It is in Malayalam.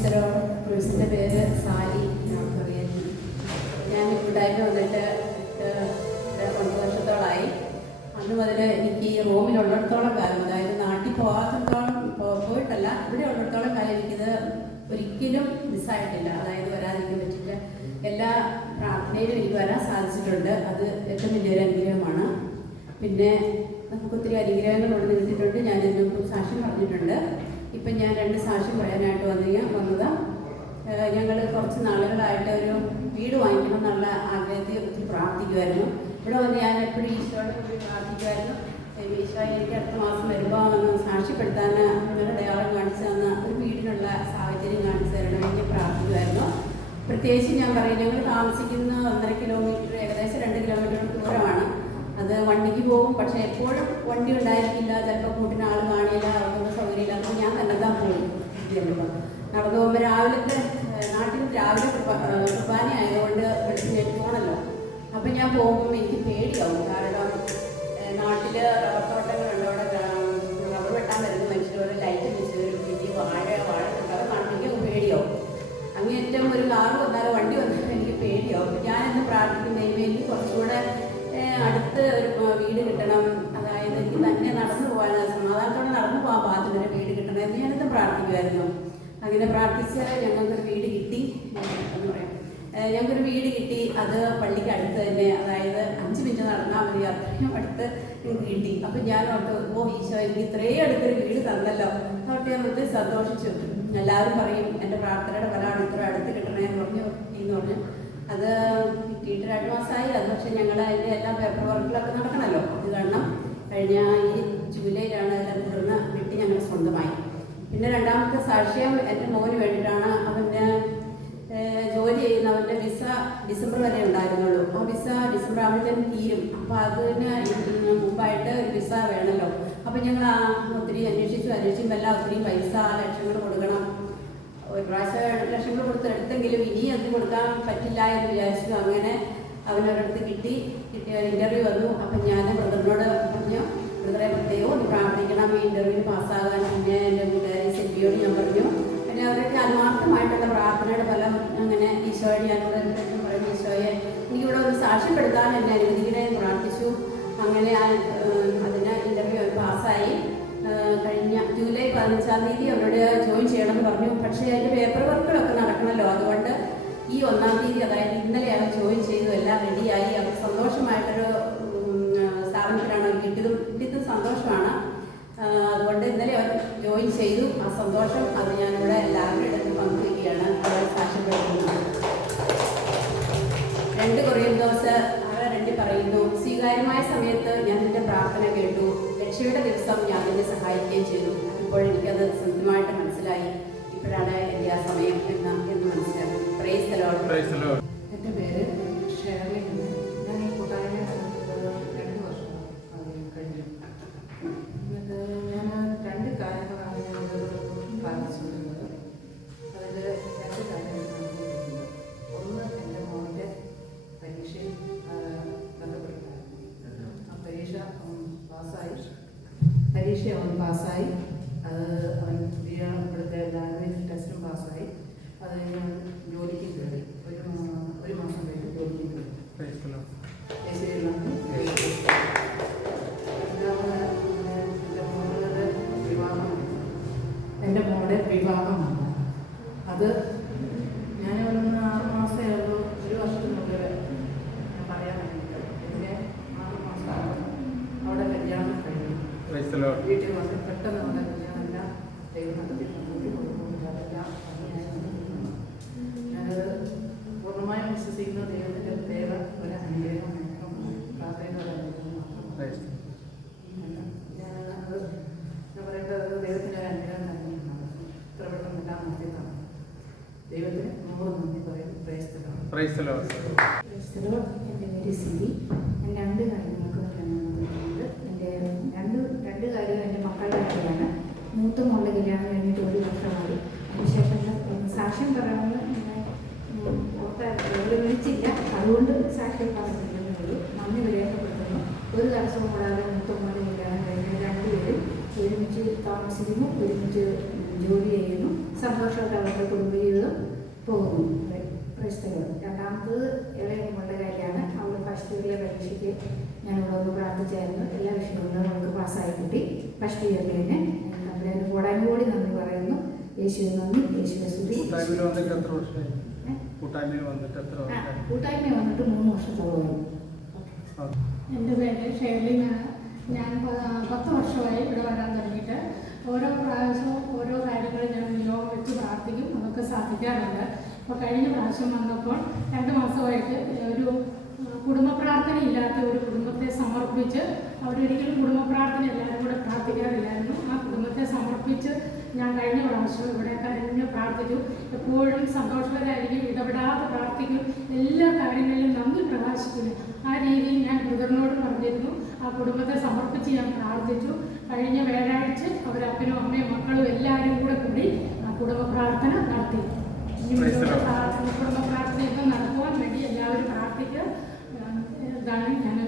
പ്രൈസ്തലോ ക്രൂസിൻ്റെ പേര് സാലി നമുക്കറിയാം. ഞാൻ കൂട്ടായ്മ വന്നിട്ട് 9 വർഷത്തോളമായി. അന്ന് മുതൽ എനിക്ക് റൂമിലുള്ളിടത്തോളം കാലം, അതായത് നാട്ടിൽ പോകാത്തത്തോളം പോയിട്ടല്ല, ഇവിടെ ഉള്ളിടത്തോളം കാലം എനിക്കിത് ഒരിക്കലും മിസ്സായിട്ടില്ല. അതായത് വരാതിരിക്കാൻ പറ്റില്ല. എല്ലാ പ്രാർത്ഥനയിലും എനിക്ക് വരാൻ സാധിച്ചിട്ടുണ്ട്. അത് ഏറ്റവും വലിയൊരു അനുഗ്രഹമാണ്. പിന്നെ നമുക്കൊത്തിരി അനുഗ്രഹങ്ങൾ കൊണ്ട് നിന്നിട്ടുണ്ട്. ഞാൻ ഇതിനൊക്കെ സാക്ഷ്യം പറഞ്ഞിട്ടുണ്ട്. ഇപ്പം ഞാൻ 2 സാക്ഷ്യം പറയാനായിട്ട് വന്നത്. ഞങ്ങൾ കുറച്ച് നാളുകളായിട്ട് ഒരു വീട് വാങ്ങിക്കണം എന്നുള്ള ആഗ്രഹത്തിൽ ഒത്തിരി പ്രാർത്ഥിക്കുമായിരുന്നു. ഇവിടെ വന്ന് ഞാൻ എപ്പോഴും ഈശോയുടെ കൂടി പ്രാർത്ഥിക്കുമായിരുന്നു. ഈശോ എനിക്ക് അടുത്ത മാസം വരുമ്പോൾ ഒന്ന് സാക്ഷ്യപ്പെടുത്താൻ നിങ്ങളുടെ അടയാളം കാണിച്ചു തന്ന ഒരു വീടിനുള്ള സാഹചര്യം കാണിച്ചു തരണമെങ്കിൽ പ്രാർത്ഥിക്കുമായിരുന്നു. പ്രത്യേകിച്ച് ഞാൻ പറയും, ഞങ്ങൾ താമസിക്കുന്ന 1.5 കിലോമീറ്റർ, ഏകദേശം 2 കിലോമീറ്റർ ദൂരമാണ്. അത് വണ്ടിക്ക് പോകും, പക്ഷേ എപ്പോഴും വണ്ടി ഉണ്ടായിരിക്കില്ല. ചിലപ്പോൾ കൂട്ടിന് ആൾ കാണില്ല, അവർക്കൊന്നും സൗകര്യമില്ല. അപ്പോൾ ഞാൻ തന്നെ പോകും. നടന്നു പോകുമ്പോൾ നാട്ടിൽ രാവിലെ കുർബാന ആയതുകൊണ്ട് വെളുപ്പിനേറ്റ് പോകണമല്ലോ. അപ്പം ഞാൻ പോകുമ്പോൾ എനിക്ക് പേടിയാവും. കാരണം നാട്ടിൽ റബ്ബർ തോട്ടങ്ങളുണ്ട്. അവിടെ റബ്ബർ വെട്ടാൻ വരുന്ന മനുഷ്യരോട് ലൈറ്റ് വെച്ച് വലിയ വാഴ കാണുമ്പോൾ എനിക്ക് പേടിയാവും. അങ്ങേറ്റം ഒരു കാറ് വന്നാലോ വണ്ടി വന്നാലും എനിക്ക് പേടിയാവും. അപ്പം ഞാനെന്ന് പ്രാർത്ഥിക്കുന്നതിന് എനിക്ക് കുറച്ചുകൂടെ അടുത്ത് ഒരു വീട് കിട്ടണം. അതായത് എനിക്ക് തന്നെ നടന്നു പോകാൻ, സമാധാനത്തോടെ നടന്നു പോകാൻ പാകത്തിനൊരു വീട് കിട്ടണം എന്ന് ഞാനത് പ്രാർത്ഥിക്കുമായിരുന്നു. അങ്ങനെ പ്രാർത്ഥിച്ച് ഞങ്ങൾക്കൊരു വീട് കിട്ടി എന്ന് പറയാം. ഞങ്ങൾക്കൊരു വീട് കിട്ടി. അത് പള്ളിക്ക് അടുത്ത് തന്നെ, അതായത് 5 മിനിറ്റ് നടന്നാൽ മതി, അത്രയും അടുത്ത് ഞങ്ങൾക്ക് കിട്ടി. അപ്പം ഞാൻ ഓർത്ത്, ഈശോ എനിക്ക് ഇത്രയും അടുത്തൊരു വീട് തന്നല്ലോ. അതുകൊണ്ട് ഞാൻ ഒത്തിരി സന്തോഷിച്ചു. എല്ലാവരും പറയും എൻ്റെ പ്രാർത്ഥനയുടെ ഫലമാണ് ഇത്ര അടുത്ത് കിട്ടണേ എന്ന് പറഞ്ഞു. അത് കിട്ടിയിട്ട് 2 മാസമായി. അത് പക്ഷേ ഞങ്ങൾ അതിൻ്റെ എല്ലാ പേപ്പർ വർക്കുകളൊക്കെ നടക്കണമല്ലോ. അത് കാരണം കഴിഞ്ഞ ഈ ജൂലൈയിലാണ് എല്ലാം തുടർന്ന് വീട്ടിൽ ഞങ്ങൾ സ്വന്തമായി. പിന്നെ 2ാമത്തെ സാക്ഷ്യം എൻ്റെ മോന് വേണ്ടിയിട്ടാണ്. അവന് ജോലി ചെയ്യുന്നവൻ്റെ വിസ ഡിസംബർ വരെ ഉണ്ടായിരുന്നുള്ളൂ. ആ വിസ ഡിസംബർ ആകുമ്പോഴത്തേനും തീരും. അപ്പോൾ അതിന് മുമ്പായിട്ട് ഒരു വിസ വേണമല്ലോ. അപ്പോൾ ഞങ്ങൾ ഒത്തിരി അന്വേഷിച്ചും എല്ലാം ഒത്തിരി പൈസ ലക്ഷങ്ങൾ കൊടുക്കണം. ഒരു പ്രാവശ്യം ലക്ഷങ്ങൾ എടുത്തെങ്കിലും ഇനി അത് കൊടുക്കാൻ പറ്റില്ല എന്ന് വിചാരിച്ചു. അങ്ങനെ അവനൊരിടത്ത് കിട്ടിയ ഇൻ്റർവ്യൂ വന്നു. അപ്പം ഞാൻ ബ്രദറിനോട് പറഞ്ഞു, ബ്രദറെ പ്രത്യേകം ഒന്ന് പ്രാർത്ഥിക്കണം ഈ ഇൻ്റർവ്യൂവിന് പാസ്സാകാൻ. പിന്നെ എൻ്റെ വീട്ടുകാരി സെല്ലിയോട് ഞാൻ പറഞ്ഞു. പിന്നെ അവരുടെ ആത്മാർത്ഥമായിട്ടുള്ള പ്രാർത്ഥനയുടെ ഫലം അങ്ങനെ ഈശോയോട് ഞാനോട് പറഞ്ഞു, ഈശോയെ എനിക്കിവിടെ ഒന്ന് സാക്ഷ്യപ്പെടുത്താൻ എന്നെ അനുവദിക്കണേ എന്ന് പ്രാർത്ഥിച്ചു. അങ്ങനെ അതിന് ഇൻ്റർവ്യൂ പാസ്സായി. കഴിഞ്ഞ ജൂലൈ 15-ാം തീയതി അവരോട് ജോയിൻ ചെയ്യണമെന്ന് പറഞ്ഞു. പക്ഷേ അതിൻ്റെ പേപ്പർ വർക്കുകളൊക്കെ നടക്കണമല്ലോ. അതുകൊണ്ട് ഈ 1-ാം തീയതി, അതായത് ഇന്നലെ അവർ ജോയിൻ ചെയ്തു. എല്ലാം റെഡിയായി. അവർ സന്തോഷമായിട്ടൊരു സ്ഥാപനത്തിലാണ് അവർ കിട്ടിയതും സന്തോഷമാണ്. അതുകൊണ്ട് ഇന്നലെ അവർ ജോയിൻ ചെയ്തു. ആ സന്തോഷം അത് ഞാനിവിടെ എല്ലാവരുടെ അടുത്ത് പങ്കുവയ്ക്കുകയാണ്. അവർ സാക്ഷ്യപ്പെടുത്തുന്നത്. 2 കൊറിന്തോസ് 6:2 പറയുന്നു, സ്വീകാര്യമായ സമയത്ത് ഞാൻ നിന്റെ പ്രാർത്ഥന കേട്ടു, രക്ഷയുടെ ദിവസം ഞാൻ നിന്നെ സഹായിക്കുകയും ചെയ്തു. ഇപ്പോൾ എനിക്കത് സത്യമായിട്ട് മനസ്സിലായി. ഇപ്പോഴാണ് എൻ്റെ ആ സമയം എന്ന് മനസ്സിലാക്കി. Praise the Lord. എൻ്റെ പേര് ഷേർലി. ഞാൻ ഈ കൂട്ടായ്മ 2 വർഷം കഴിഞ്ഞു. എന്നിട്ട് ഞാൻ 2 കാര്യങ്ങളാണ് ഞാനത് പ്രാർത്ഥിച്ചുകൊണ്ടിരുന്നത്. അതിൽ 2 കാര്യങ്ങൾ നടന്നിട്ടുണ്ട്. ഒന്ന്, എൻ്റെ മോൻ്റെ പരീക്ഷയിൽ ബന്ധപ്പെട്ടായിരുന്നു. ആ പരീക്ഷ അവൻ പാസ്സായി. അത് അവൻ ഇവിടുത്തെ ലാംഗ്വേജ് ടെസ്റ്റും പാസ്സായി. അത് കഴിഞ്ഞ് ജോലിക്ക് കയറി. ഒരു മാസം കഴിഞ്ഞ് ജോലിക്ക് കയറി. എസിയിലാണ്. എൻ്റെ മോളുടെ വിവാഹമാണ്. അത് ഞാൻ ഒരു 6 മാസമേ ഉള്ളൂ, 1 വർഷത്തിനുള്ളിൽ ഞാൻ പറയാൻ വേണ്ടിയിട്ട്. പിന്നെ 6 മാസം അവിടെ കല്യാണം കഴിഞ്ഞു. വീട്ടിൽ വന്ന് പെട്ടെന്ന് വന്ന കല്യാണമെല്ലാം ദൈവം നടത്തി മുന്നോട്ട് കൊടുക്കുന്നുണ്ട്. അതെല്ലാം ഭംഗിയായി ഞാനത് പൂർണ്ണമായും വിശ്വസിക്കുന്ന ദൈവത്തിൻ്റെ പ്രത്യേക ഒരു അനുഗ്രഹം പ്രാർത്ഥനയുടെ ഒരു അനുഗ്രഹം മാത്രമാണ്. ഞാനത് ഞാൻ പറയേണ്ടത് ദൈവത്തിൻ്റെ ഒരു അനുഗ്രഹം തന്നെയാണ്. ഇത്ര പെട്ടെന്ന് എല്ലാം നടത്തിയതാണ്. ദൈവത്തിന് 100 നന്ദി പറയും. Praise the Lord. എൻ്റെ പേര് സിബി. ഞാൻ 2 കാര്യങ്ങൾക്ക് പറയുന്നത്. എൻ്റെ രണ്ട് കാര്യം എൻ്റെ മക്കളുടെ കാര്യമാണ്. മൂത്ത മോളുടെ കല്യാണം കഴിഞ്ഞിട്ട് 1 വർഷമായി. അതിനുശേഷം സാക്ഷ്യം പറയാമെന്ന് വിളിച്ചില്ല, അതുകൊണ്ട് സാക്ഷ്യം പറഞ്ഞിട്ടുള്ളൂ. നന്ദി രേഖപ്പെടുത്തുന്നു. ഒരു തടസ്സവും കൂടാതെ മൂത്ത മോളുടെ കല്യാണം കഴിഞ്ഞ് 2 പേരും ഒരുമിച്ച് താമസിക്കുന്നു, ഒരുമിച്ച് ജോലി ചെയ്യുന്നു, സന്തോഷമായിട്ട് അവരുടെ കുടുംബജീവിതം പോകുന്നു. പ്രശ്നങ്ങൾ. രണ്ടാമത്തത് ഇളയ മോളുടെ കാര്യമാണ്. അവൾ ഫസ്റ്റ് ഇയറിലെ പരീക്ഷയ്ക്ക് ഞാനിവിടെ ഒന്ന് പ്രാർത്ഥിച്ചായിരുന്നു. എല്ലാ വിഷയങ്ങളും അവൾക്ക് പാസ്സായി കിട്ടി. ഫസ്റ്റ് ഇയറിൽ തന്നെ തമ്പുരാന് കൂടായ്മയോടി നന്ദി പറയുന്നു. യേശുവിന് നന്ദി, യേശുവിനെ സ്തുതി. കൂട്ടായ്മ വന്നിട്ട് 3 വർഷത്തോളമായി. എൻ്റെ പേര് ഷെർലിനാണ്. ഞാൻ 10 വർഷമായി ഇവിടെ വരാൻ തുടങ്ങിയിട്ട്. ഓരോ പ്രാവശ്യവും ഓരോ കാര്യങ്ങൾ ഞാൻ നിയോഗം വെച്ച് പ്രാർത്ഥിക്കും, നമുക്ക് സാധിക്കാറുണ്ട്. അപ്പോൾ കഴിഞ്ഞ പ്രാവശ്യം വന്നപ്പോൾ 2 മാസമായിട്ട് ഒരു കുടുംബ പ്രാർത്ഥന ഇല്ലാത്ത ഒരു കുടുംബത്തെ സമർപ്പിച്ച്, അവരൊരിക്കലും കുടുംബ പ്രാർത്ഥന എല്ലാവരും കൂടെ പ്രാർത്ഥിക്കാറില്ലായിരുന്നു. ആ കുടുംബത്തെ സമർപ്പിച്ച് ഞാൻ കഴിഞ്ഞ പ്രാവശ്യം ഇവിടെ കഴിഞ്ഞ് പ്രാർത്ഥിച്ചു. എപ്പോഴും സന്തോഷകരമായിരിക്കും, ഇടപെടാതെ പ്രാർത്ഥിക്കും, എല്ലാ കാര്യങ്ങളിലും നന്ദി പ്രകാശിക്കുന്നു. ആ രീതിയിൽ ഞാൻ ബ്രദറിനോട് പറഞ്ഞിരുന്നു. ആ കുടുംബത്തെ സമർപ്പിച്ച് ഞാൻ പ്രാർത്ഥിച്ചു. കഴിഞ്ഞ വ്യാഴാഴ്ച അവരപ്പനും അമ്മയും മക്കളും എല്ലാവരും കൂടി ആ കുടുംബ പ്രാർത്ഥന നടത്തി. കുടുംബ പ്രാർത്ഥനയൊക്കെ നടത്തുവാൻ വേണ്ടി എല്ലാവരും പ്രാർത്ഥിക്കുക. ഇതാണ് ഞാൻ